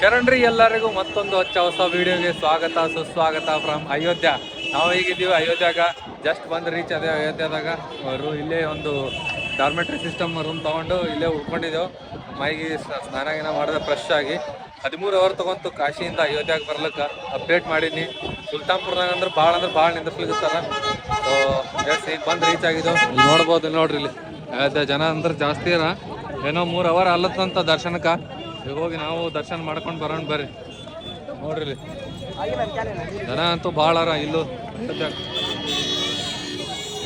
ಶರಣ್ರಿ ಎಲ್ಲರಿಗೂ ಮತ್ತೊಂದು ಹೊಚ್ಚ ಹೊಸ ವಿಡಿಯೋಗೆ ಸ್ವಾಗತ, ಸುಸ್ವಾಗತ ಫ್ರಮ್ ಅಯೋಧ್ಯ. ನಾವು ಹೇಗಿದ್ದೀವಿ? ಅಯೋಧ್ಯಾಗ ಜಸ್ಟ್ ಬಂದು ರೀಚ್ ಅದೇ ಅಯೋಧ್ಯದಾಗ. ಅವರು ಇಲ್ಲೇ ಒಂದು ಡಾರ್ಮೆಟ್ರಿ ಸಿಸ್ಟಮ್ ರೂಮ್ ತೊಗೊಂಡು ಇಲ್ಲೇ ಉಳ್ಕೊಂಡಿದ್ದೆವು. ಮೈಗೆ ಸ್ನಾನ ಗಿನ ಮಾಡಿದೆ ಫ್ರೆಶ್ ಆಗಿ. ಹದಿಮೂರು ಅವರ್ ತೊಗೊಂತು ಕಾಶಿಯಿಂದ ಅಯೋಧ್ಯಾಗ ಬರ್ಲಿಕ್ಕೆ ಅಪ್ಡೇಟ್ ಮಾಡೀನಿ ಸುಲ್ತಾನ್ಪುರ್ನಾಗ ಅಂದ್ರೆ ಭಾಳ ಅಂದ್ರೆ ಭಾಳ ನಿಂದಿರ್ಸ್ಲಿಕ್ಕತ್ತಾರ ಸೊ ಎಸ್ ಈಗ ಬಂದು ರೀಚ್ ಆಗಿದ್ದೆವು. ನೋಡ್ಬೋದು ನೋಡ್ರಿ ಇಲ್ಲಿ. ಅಯೋಧ್ಯ ಜನ ಅಂದ್ರೆ ಜಾಸ್ತಿ ಏನೋ ಮೂರು ಅವರ್ ಅಲ್ಲತ್ತಂತ ದರ್ಶನಕ್ಕೆ. ಈಗ ಹೋಗಿ ನಾವು ದರ್ಶನ ಮಾಡ್ಕೊಂಡು ಬರೋಣ ಬರ್ರಿ. ನೋಡ್ರಿ ಇಲ್ಲಿ ಜನ ಅಂತೂ ಭಾಳ ಅರ ಇಲ್ಲೂ.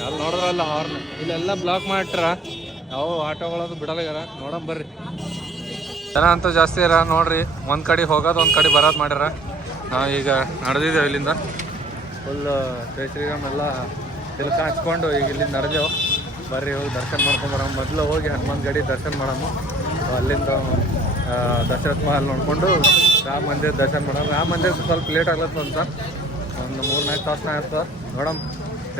ಅಲ್ಲಿ ನೋಡಿದ್ರಲ್ಲ ಹಾರ್ನ್ ಇಲ್ಲೆಲ್ಲ ಬ್ಲಾಕ್ ಮಾಡಿಟ್ರ. ಯಾವ ಆಟೋಗಳದು ಬಿಡಲಾಗ್ಯಾರ ನೋಡೋಣ ಬರ್ರಿ. ಜನ ಅಂತೂ ಜಾಸ್ತಿ ಇರ ನೋಡ್ರಿ ಒಂದ್ ಕಡೆ ಹೋಗೋದು ಒಂದ್ ಕಡೆ ಬರೋದು ಮಾಡ್ಯಾರ. ನಾವು ಈಗ ನಡೆದಿದ್ದೇವೆ ಇಲ್ಲಿಂದ. ಫುಲ್ ಜೈ ಶ್ರೀರಾಮ್ ಎಲ್ಲ ತಿಲ್ಕ ಹಚ್ಕೊಂಡು ಈಗ ಇಲ್ಲಿಂದ ನಡೆದೇವು. ಬರ್ರಿ ಹೋಗಿ ದರ್ಶನ ಮಾಡ್ಕೊಂಡು ಬರೋಣ. ಮೊದಲು ಹೋಗಿ ಹನುಮಾನ್ ಗಡಿ ದರ್ಶನ ಮಾಡೋಣ. ಅಲ್ಲಿಂದ ದಶರಥ ಮಹಲ್ ನೋಡಿಕೊಂಡು ರಾಮ ಮಂದಿರ ದರ್ಶನ ಮಾಡೋಣ. ರಾಮ ಮಂದಿರ ಸ್ವಲ್ಪ ಲೇಟ್ ಆಗ್ಲತ್ತ ಅಂತ. ಒಂದು ಮೂರು ನಾಲ್ಕು ತಾಸನ ಆಗ್ತದೆ ನೋಡಮ್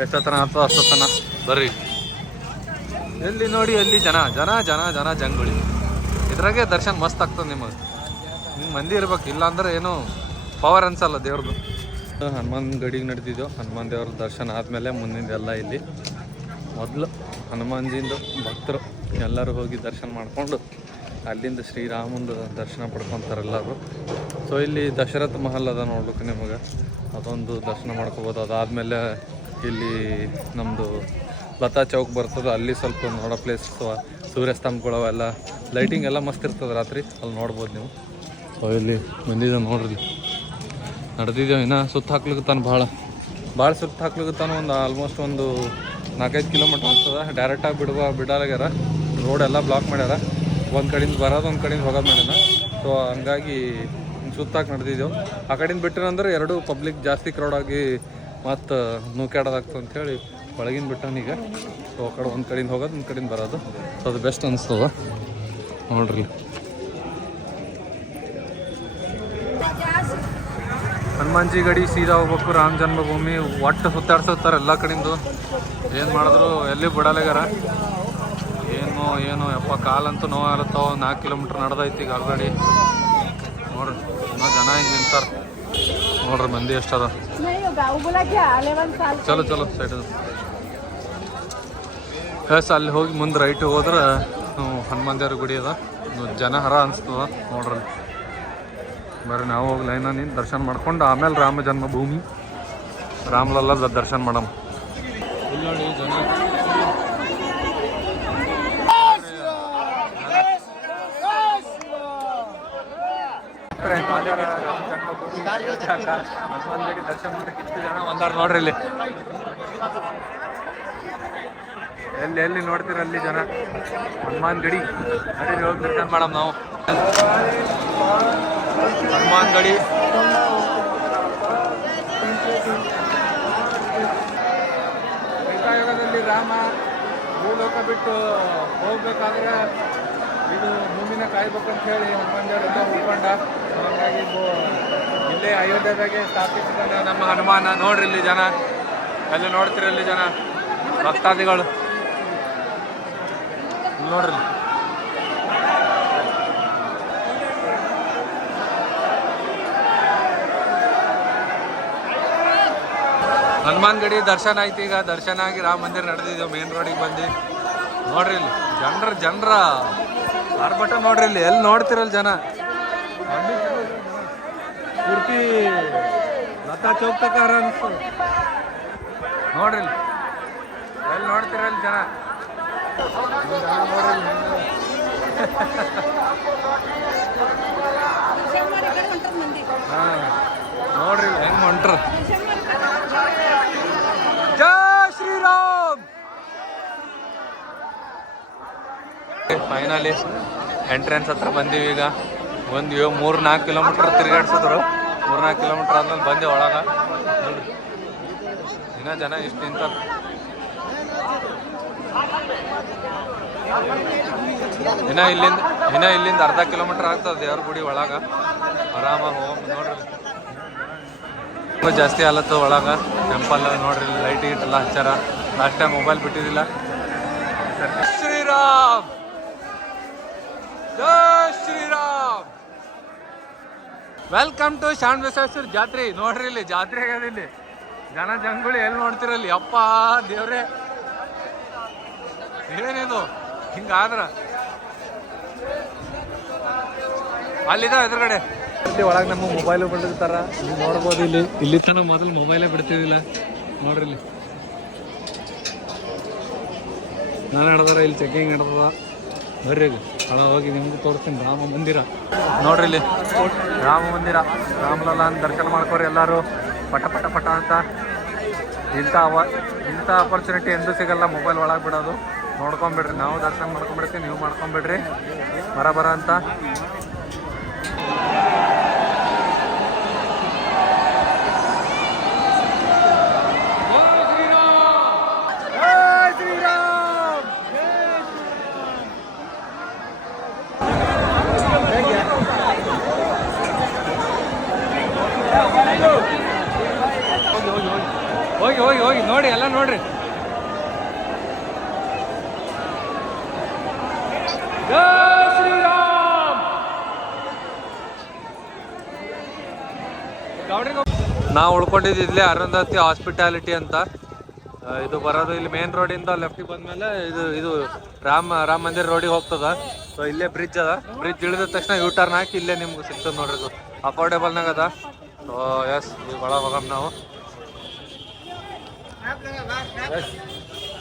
ಎಷ್ಟೊತ್ತನ ಆಗ್ತದೆ ಅಷ್ಟೊತ್ತನ. ಬರ್ರಿ. ಎಲ್ಲಿ ನೋಡಿ, ಎಲ್ಲಿ ಜನ ಜನ ಜನ ಜನ ಜಂಗುಳಿ. ಇದ್ರಾಗೆ ದರ್ಶನ ಮಸ್ತ್ ಆಗ್ತದೆ ನಿಮಗೆ. ನಿಮ್ಗೆ ಮಂದಿ ಇರ್ಬೇಕು. ಇಲ್ಲ ಅಂದ್ರೆ ಏನು ಪವರ್ ಅನ್ಸಲ್ಲ ದೇವ್ರದ್ದು ಹನುಮಾನ್ ಗಡಿಗೆ ನಡೆದಿದ್ದೆವು ಹನುಮಾನ್ ದೇವ್ರ ದರ್ಶನ ಆದಮೇಲೆ ಮುಂದಿಂದೆಲ್ಲ ಇಲ್ಲಿ. ಮೊದಲು ಹನುಮಾನ್ಜಿಂದು ಭಕ್ತರು ಎಲ್ಲರೂ ಹೋಗಿ ದರ್ಶನ ಮಾಡಿಕೊಂಡು ಅಲ್ಲಿಂದ ಶ್ರೀರಾಮಂದು ದರ್ಶನ ಪಡ್ಕೊತಾರೆ ಎಲ್ಲರೂ. ಸೊ ಇಲ್ಲಿ ದಶರಥ ಮಹಲ್ ಅದ ನೋಡ್ಲಿಕ್ಕೆ ನಿಮಗೆ. ಅದೊಂದು ದರ್ಶನ ಮಾಡ್ಕೋಬೋದು. ಅದಾದಮೇಲೆ ಇಲ್ಲಿ ನಮ್ಮದು ಲತಾ ಚೌಕ್ ಬರ್ತದೆ. ಅಲ್ಲಿ ಸ್ವಲ್ಪ ನೋಡೋ ಪ್ಲೇಸ್ ಸೂರ್ಯಸ್ತಂಭಗಳು ಎಲ್ಲ ಲೈಟಿಂಗ್ ಎಲ್ಲ ಮಸ್ತ್ ಇರ್ತದೆ ರಾತ್ರಿ. ಅಲ್ಲಿ ನೋಡ್ಬೋದು ನೀವು. ಸೊ ಇಲ್ಲಿ ಬಂದಿದ್ದೆ ನೋಡ್ರಿ. ನಡೆದಿದ್ದೇವೆ ಇನ್ನು. ಸುತ್ತ ಹಾಕ್ಲಿಕ್ಕೆ ಭಾಳ. ಭಾಳ ಸುತ್ತ ಹಾಕ್ಲಿಕ್ಕೆ ಒಂದು ಆಲ್ಮೋಸ್ಟ್ ಒಂದು ನಾಲ್ಕೈದು ಕಿಲೋಮೀಟ್ರ್ ಆಗ್ತದೆ. ಡೈರೆಕ್ಟಾಗಿ ಬಿಡುವ ಬಿಡಲಾಗ್ಯಾರ ರೋಡ್ ಎಲ್ಲ ಬ್ಲಾಕ್ ಮಾಡ್ಯಾರ. ಒಂದು ಕಡೆಯಿಂದ ಬರೋದು, ಒಂದು ಕಡೆಯಿಂದ ಹೋಗೋದು ಮಾಡೋಣ ಸೊ ಹಂಗಾಗಿ ಸುತ್ತಾಕ್ ನಡೆದಿದ್ದೆವು. ಆ ಕಡೆಯಿಂದ ಬಿಟ್ಟಿರಂದ್ರೆ ಎರಡು ಪಬ್ಲಿಕ್ ಜಾಸ್ತಿ ಕ್ರೌಡ್ ಆಗಿ ಮತ್ತು ನೂಕ್ಯಾಡೋದಾಗ್ತದೆ ಅಂಥೇಳಿ ಒಳಗಿನ ಈಗ. ಸೊ ಆ ಕಡೆ ಒಂದು ಕಡೆಯಿಂದ ಹೋಗೋದು, ಒಂದು ಕಡೆಯಿಂದ ಬರೋದು. ಸೊ ಅದು ಬೆಸ್ಟ್ ಅನಿಸ್ತದ. ನೋಡ್ರಿ. ಹನುಮಾನ್ಜಿ ಗಡಿ, ಸೀದಾ ಹೋಗ್ಬೇಕು, ರಾಮ ಜನ್ಮಭೂಮಿ, ಒಟ್ಟು ಸುತ್ತಾಡ್ಸುತ್ತಾರೆ ಎಲ್ಲ ಕಡೆಯಿಂದ. ಏನು ಮಾಡಿದ್ರು ಎಲ್ಲಿ ಬಿಡಲಾಗ್ಯಾರ ಏನು ಏನು, ಯಪ್ಪ, ಕಾಲಂತೂ ನೋವಾಗುತ್ತೋ ನಾಲ್ಕು ಕಿಲೋಮೀಟ್ರ್ ನಡೆದೈತಿ ಈಗ ಆಲ್ರೆಡಿ ನೋಡ್ರಿ ಇನ್ನೂ ಜನ ಹಿಂಗೆ ನಿಂತಾರೆ. ನೋಡ್ರಿ, ಮಂದಿ ಎಷ್ಟದ ಚಲೋ ಚಲೋ, ಸೈಡ್ ಎಸ್ ಅಲ್ಲಿ ಹೋಗಿ ಮುಂದೆ ರೈಟ್ ಹೋದ್ರೆ ಹನುಮಾನ್ ದೇವ್ರ ಗುಡಿ ಅದ. ಜನ ಹರ ಅನಿಸ್ತದ, ನೋಡ್ರಿ. ಬರ್ರಿ ನಾವು ಹೋಗಿ ಲೈನ ನೀನು ದರ್ಶನ ಮಾಡ್ಕೊಂಡು, ಆಮೇಲೆ ರಾಮ ಜನ್ಮಭೂಮಿ. ರಾಮಲಲ್ಲದ ದರ್ಶನ ಮಾಡಮ್ಮ ಇಲ್ಲಿ ನೋಡಿ ಜನ. ದರ್ಶನ ಮಾಡಕ್ಕೆ ಇಷ್ಟು ಜನ ಒಂದಾರು ನೋಡ್ರಿ ಇಲ್ಲಿ. ಎಲ್ಲಿ ಎಲ್ಲಿ ನೋಡ್ತೀರ ಅಲ್ಲಿ ಜನ? ಹನುಮಾನ್ ಗಡಿ ಅಲ್ಲಿ ಹೋಗಿ ದರ್ಶನ ಮಾಡಮ್ ನಾವು. ಹನುಮಾನ್ ಗಡಿ ತ್ರೇತಾಯುಗದಲ್ಲಿ ರಾಮ ಭೂಲೋಕ ಬಿಟ್ಟು ಹೋಗ್ಬೇಕಾದ್ರೆ ಇದು ಭೂಮಿನ ಕಾಯ್ಬೇಕಂತ ಹೇಳಿ ಹನುಮಾನ್ ಎಲ್ಲ ಉಳ್ಕೊಂಡ ಹಾಗಾಗಿ ಇಲ್ಲೇ ಅಯೋಧ್ಯದಾಗೆ ಸ್ಥಾಪಿಸಿದ ನಮ್ಮ ಹನುಮಾನ. ನೋಡ್ರಿ ಇಲ್ಲಿ ಜನ. ಅಲ್ಲಿ ನೋಡ್ತೀರಿ ಇಲ್ಲಿ ಜನ? ಭಕ್ತಾದಿಗಳು. ನೋಡ್ರಿ. ಹನುಮಾನ್ ಗಡಿ ದರ್ಶನ ಆಯ್ತು ಈಗ. ದರ್ಶನ ಆಗಿ ರಾಮ ಮಂದಿರ ನಡೆದಿದ್ದೇವೆ ಮೇನ್ ರೋಡಿಗೆ ಬಂದು. ನೋಡ್ರಿ ಇಲ್ಲಿ. ಜನರ ಜನರ ಆರ್ಭಟ ನೋಡ್ರಿ ಇಲ್ಲಿ. ಎಲ್ಲಿ ನೋಡ್ತಿರಲ್ಲ ಜನ? ಪೂರ್ತಿ ಲತಾ ಚೌಕ್ ತಕ ಅನಿಸ್ತದೆ ನೋಡ್ರಿ ಎಲ್ಲಿ ನೋಡ್ತಿರಲ್ಲ ಜನ? ನೋಡ್ರಿ ಹೆಂಗೆ. ಹಾ ನೋಡ್ರಿ ಇಲ್ಲಿ. ಹೆಂಗ್ ಹೊಂಟ್ರ? ಜೈ ಶ್ರೀರಾಮ್! ಫೈನಲಿ ಎಂಟ್ರೆನ್ಸ್ ಹತ್ರ ಬಂದೀವಿ ಈಗ. ಒಂದು ಏಳು ಮೂರು ನಾಲ್ಕು ಕಿಲೋಮೀಟ್ರ್ ತಿರುಗಾಡ್ಸಿದ್ರು. ಮೂರು ನಾಲ್ಕು ಕಿಲೋಮೀಟ್ರ್ ಆದ್ಮೇಲೆ ಬಂದೆ ಒಳಗ. ನೋಡ್ರಿ ಜನ ಇಷ್ಟು ನಿಂತ ದಿನ ಇಲ್ಲಿಂದ ದಿನ ಇಲ್ಲಿಂದ ಅರ್ಧ ಕಿಲೋಮೀಟರ್ ಆಗ್ತದೆ ದೇವ್ರ ಗುಡಿ ಒಳಗ. ಆರಾಮ ಹೋಗ್ ನೋಡ್ರಿ. ತುಂಬ ಜಾಸ್ತಿ ಆಲತ್ತು ಒಳಗ. ಟೆಂಪಲ್ ನೋಡ್ರಿ ಲೈಟ್ ಗೀಟ್ ಎಲ್ಲ ಹಚ್ಚಾರ. ಲಾಸ್ಟ್ ಟೈಮ್ ಮೊಬೈಲ್ ಬಿಟ್ಟಿದ್ದಿಲ್ಲ. ಶ್ರೀರಾಮ್! ಶ್ರೀರಾಮ್. ವೆಲ್ಕಮ್ ಟು ಶಾನ್ ಜಾತ್ರೆ. ನೋಡ್ರಿ ಇಲ್ಲಿ, ಜಾತ್ರೆ ಇಲ್ಲಿ? ಜನ ಜಂಗುಳಿ ಎಲ್ಲಿ ನೋಡ್ತಿರಲ್ಲಿ ಅಪ್ಪ ದೇವ್ರೆ. ಏನಿದು? ಹಿಂಗಾದ್ರ? ಅಲ್ಲಿದ ಎದುರುಗಡೆ. ಇಲ್ಲಿ ಒಳಗೆ ನಮ್ಮ ಮೊಬೈಲು ಬಿಟ್ಟಿರ್ತಾರ ನೀವು ನೋಡ್ಬೋದು ಇಲ್ಲಿ. ಇಲ್ಲಿ ತನಕ ಮೊದಲು ಮೊಬೈಲೇ ಬಿಡ್ತಿದ್ದಿಲ್ಲ. ನೋಡ್ರಿ ಇಲ್ಲಿ. ನಾನು ಹಿಡ್ದಾರ ಇಲ್ಲಿ ಚೆಕಿಂಗ್ ನಡೆದದ. ಬರ್ರಿ ಅಲ್ಲ, ಹೋಗಿ ನಿಮ್ಗೆ ತೋರಿಸ್ತೀನಿ. ರಾಮ ಮಂದಿರ. ನೋಡ್ರಿ ಇಲ್ಲಿ. ರಾಮ ಮಂದಿರ. ರಾಮಲಲ್ಲಾನ್ ದರ್ಶನ ಮಾಡ್ಕೋರಿ ಎಲ್ಲರೂ. ಪಟ ಪಟ ಪಟ ಅಂತ. ಇಂಥ ಅವ, ಇಂಥ ಆಪರ್ಚುನಿಟಿ ಎಂದೂ ಸಿಗಲ್ಲ ಮೊಬೈಲ್ ಒಳಗೆ ಬಿಡೋದು. ನೋಡ್ಕೊಂಬಿಡ್ರಿ. ನಾವು ದರ್ಶನ ಮಾಡ್ಕೊಂಬಿಡ್ತೀವಿ, ನೀವು ಮಾಡ್ಕೊಂಬಿಡ್ರಿ. ಬರ ಬರ ಅಂತ. ಹೋಗಿ ಹೋಗಿ ಹೋಗಿ ನೋಡಿ, ಎಲ್ಲ ನೋಡ್ರಿ. ನಾವು ಉಳ್ಕೊಂಡಿದ್ದು ಇಲ್ಲೇ ಅರುಂಧತಿ ಹಾಸ್ಪಿಟಾಲಿಟಿ ಅಂತ. ಇದು ಬರೋದು ಇಲ್ಲಿ ಮೇನ್ ರೋಡಿಂದ ಲೆಫ್ಟಿಗೆ ಬಂದ್ಮೇಲೆ ಇದು ಇದು ರಾಮ ರಾಮ ಮಂದಿರ್ ರೋಡಿಗೆ ಹೋಗ್ತದ. ಸೊ ಇಲ್ಲೇ ಬ್ರಿಡ್ಜ್ ಅದ. ಬ್ರಿಡ್ಜ್ ಇಳಿದ ತಕ್ಷಣ ಯೂ ಟರ್ನ್ ಹಾಕಿ ಇಲ್ಲೇ ನಿಮ್ಗೆ ಸಿಗ್ತದೆ ನೋಡ್ರಿ ಅಫೋರ್ಡೇಬಲ್ನಾಗ ಅದ ಸೊ ಎಸ್ ನಾವು.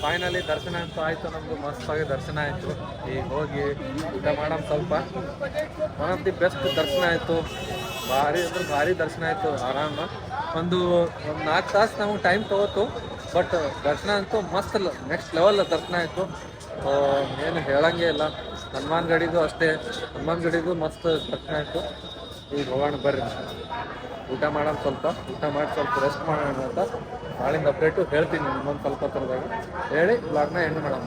ಫೈನಲಿ ದರ್ಶನ ಅಂತ ಆಯ್ತು, ನಮ್ದು ಮಸ್ತಾಗಿ ದರ್ಶನ ಆಯ್ತು. ಈಗ ಹೋಗಿ ಊಟ ಮಾಡೋಣ ಸ್ವಲ್ಪ. ಒನ್ ಆಫ್ ದಿ ಬೆಸ್ಟ್ ದರ್ಶನ ಆಯ್ತು. ಭಾರಿ ಅಂದ್ರೆ ಭಾರಿ ದರ್ಶನ ಆಯ್ತು, ಆರಾಮ. ಒಂದು ಒಂದು ನಾಲ್ಕು ತಾಸು ನಮಗೆ ಟೈಮ್ ತಗೋತು ಬಟ್ ದರ್ಶನ ಅಂತೂ ಮಸ್ತ್ ನೆಕ್ಸ್ಟ್ ಲೆವೆಲ್ ದರ್ಶನ ಆಯ್ತು. ಏನು ಹೇಳಂಗೆ ಇಲ್ಲ. ಹನುಮಾನ್ ಅಷ್ಟೇ ಹನುಮಾನ್ ಗಡಿಗೂ ಮಸ್ತ್ ದರ್ಶನ ಆಯ್ತು. ಈಗ ಹೋಗೋಣ ಬರ್ರಿ. ಊಟ ಮಾಡೋಣ ಸ್ವಲ್ಪ, ಊಟ ಮಾಡಿ ಸ್ವಲ್ಪ ರೆಸ್ಟ್ ಮಾಡೋಣ ಅಂತ ನಾಳಿಂದ ಅಪ್ಡೇಟು ಹೇಳ್ತೀನಿ ಇನ್ನೊಂದು ಸ್ವಲ್ಪ ಹೊತ್ತರದಾಗ ಹೇಳಿ ಬ್ಲಾಗ್ನ ಎಂಡ್ ಮಾಡೋಣ.